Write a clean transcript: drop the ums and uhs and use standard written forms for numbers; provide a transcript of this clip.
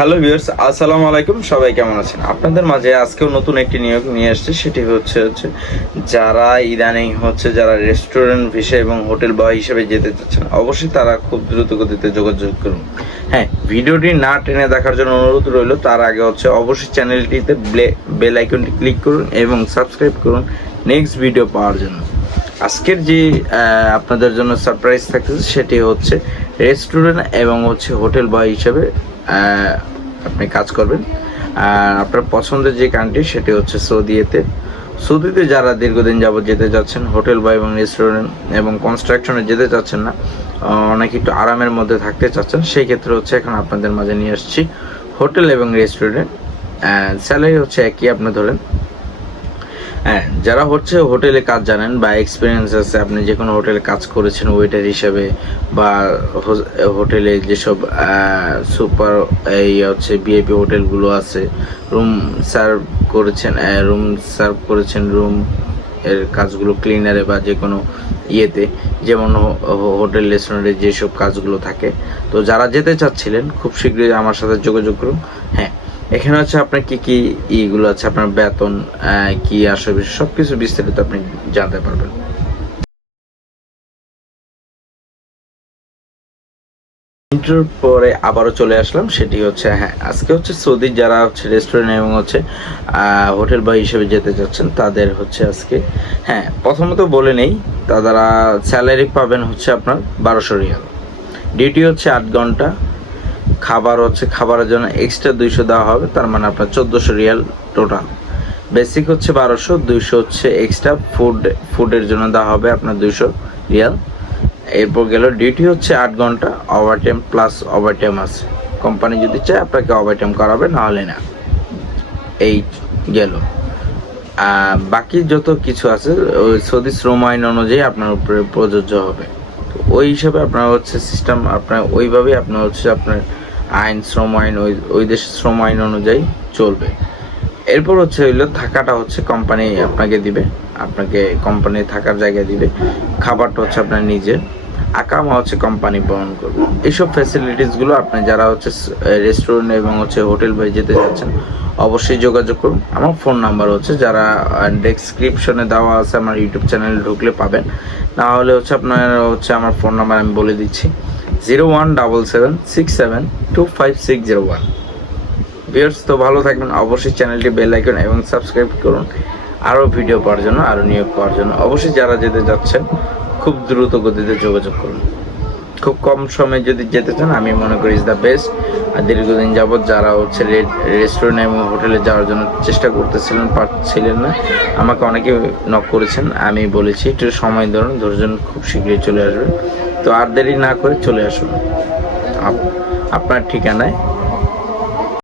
Hello viewers, আসসালামু আলাইকুম। সবাই কেমন আছেন? আপনাদের মাঝে আজকেও নতুন একটি নিয়োগ নিয়ে আসছে। সেটি হচ্ছে যারা ইদানিং যারা রেস্টুরেন্ট ভিসা এবং হোটেল বয় হিসেবে যেতে চাচ্ছেন, অবশ্যই তারা খুব দ্রুত গতিতে যোগাযোগ করুন। হ্যাঁ, ভিডিওটি না টেনে দেখার জন্য অনুরোধ রইল। তার আগে অবশ্যই চ্যানেলটিতে বেল আইকনটি ক্লিক করুন এবং সাবস্ক্রাইব করুন নেক্সট ভিডিও পাওয়ার জন্য। আজকের যে আপনাদের জন্য সারপ্রাইজ থাকতেছে সেটি হচ্ছে রেস্টুরেন্ট এবং হোটেল বয় হিসেবে আপনি কাজ করবেন। আর আপনার পছন্দের যে কান্ট্রি সেটি হচ্ছে সৌদিতে যারা দীর্ঘদিন যাবত যেতে যাচ্ছেন, হোটেল বয় এবং রেস্টুরেন্ট এবং কনস্ট্রাকশনে যেতে চাচ্ছেন না, অনেক একটু আরামের মধ্যে থাকতে চাচ্ছেন, সেই ক্ষেত্রে এখন আপনাদের মাঝে নিয়ে আসছি হোটেল এবং রেস্টুরেন্ট। স্যালারি একই, আপনি ধরেন যারা হোটেলে কাজ জানেন বা এক্সপিরিয়েন্স আছে, আপনি যে কোনো হোটেলে কাজ করেছেন ওয়েটার হিসাবে, বা হোটেলে যেসব সুপার ভিআইপি হোটেলগুলো আছে, রুম সার্ভ করেছেন, রুম এর কাজগুলো ক্লিনারে বা যে কোনো ইয়েতে, যেমন হোটেল রেস্টুরেন্টে যেসব কাজগুলো থাকে। তো যারা যেতে চাচ্ছিলেন খুব শীঘ্রই আমার সাথে যোগাযোগ করুন। হ্যাঁ, এখানে আপনার কি ইগুলো আছে, আপনার বেতন কি আসবে, সবকিছু বিস্তারিত আপনি জানতে পারবেন। ইন্টারভিউর পরে আবারও চলে আসলাম। সেটি আজকে সৌদির যারা রেস্টুরেন্ট এবং হোটেল বয় হিসেবে যেতে চাচ্ছেন তাদের আজকে প্রথমত বলে নেই, তারা স্যালারি পাবেন আপনার 1200 রিয়াল। ডিউটি 8 ঘন্টা। খাবারের জন্য এক্সট্রা 200 দেওয়া হবে, তার মানে আপনার 1400 রিয়াল টোটাল। বেসিক 1200, 200 এক্সট্রা ফুডের জন্য দেওয়া হবে আপনার 200 রিয়াল। এরপর গেল ডিউটি 8 ঘন্টা, ওভারটাইম প্লাস ওভারটাইম আছে। কোম্পানি যদি চায় আপনাকে ওভারটাইম করাবে, নাহলে না। এই গেল। বাকি যত কিছু আছে ওই সৌদি শ্রম আইন অনুযায়ী আপনার উপরে প্রযোজ্য হবে। তো ওই হিসাবে আপনার সিস্টেম, আপনার ওইভাবেই আপনার আপনার আইন, শ্রম আইন, ওই দেশের শ্রম আইন অনুযায়ী চলবে। এরপর থাকাটা কোম্পানি আপনাকে দিবে, আপনাকে কোম্পানি থাকার জায়গা দিবে। খাবারটা আপনার নিজে, আকামা কোম্পানি বহন করবে। এইসব ফ্যাসিলিটিসগুলো আপনি যারা রেস্টুরেন্ট এবং হোটেল বয় যেতে যাচ্ছেন অবশ্যই যোগাযোগ করুন। আমার ফোন নাম্বার যারা ডেসক্রিপশনে দেওয়া আছে, আমার ইউটিউব চ্যানেলে ঢুকলে পাবেন। না হলে আপনার আমার ফোন নাম্বার আমি বলে দিচ্ছি, 0177672561। ভিউয়ার্স, তো ভালো থাকবেন। অবশ্যই চ্যানেলটি বেল আইকন এবং সাবস্ক্রাইব করুন আরও ভিডিও পাওয়ার জন্য, আরও নিয়োগ পাওয়ার জন্য। অবশ্যই যারা যেতে যাচ্ছেন খুব দ্রুত গতিতে যোগাযোগ করুন। খুব কম সময়ে যদি যেতে চান, আমি মনে করি ইজ দ্য বেস্ট। আর দীর্ঘদিন যাবৎ যারা রেস্টুরেন্ট এবং হোটেলে যাওয়ার জন্য চেষ্টা করতেছিলেন, পারছিলেন না, আমাকে অনেকে নক করেছেন। আমি বলেছি একটু সময় ধৈর্য, খুব শীঘ্রই চলে আসবে। তো আর দেরি না করে চলে আসুন আপনার ঠিকানায়।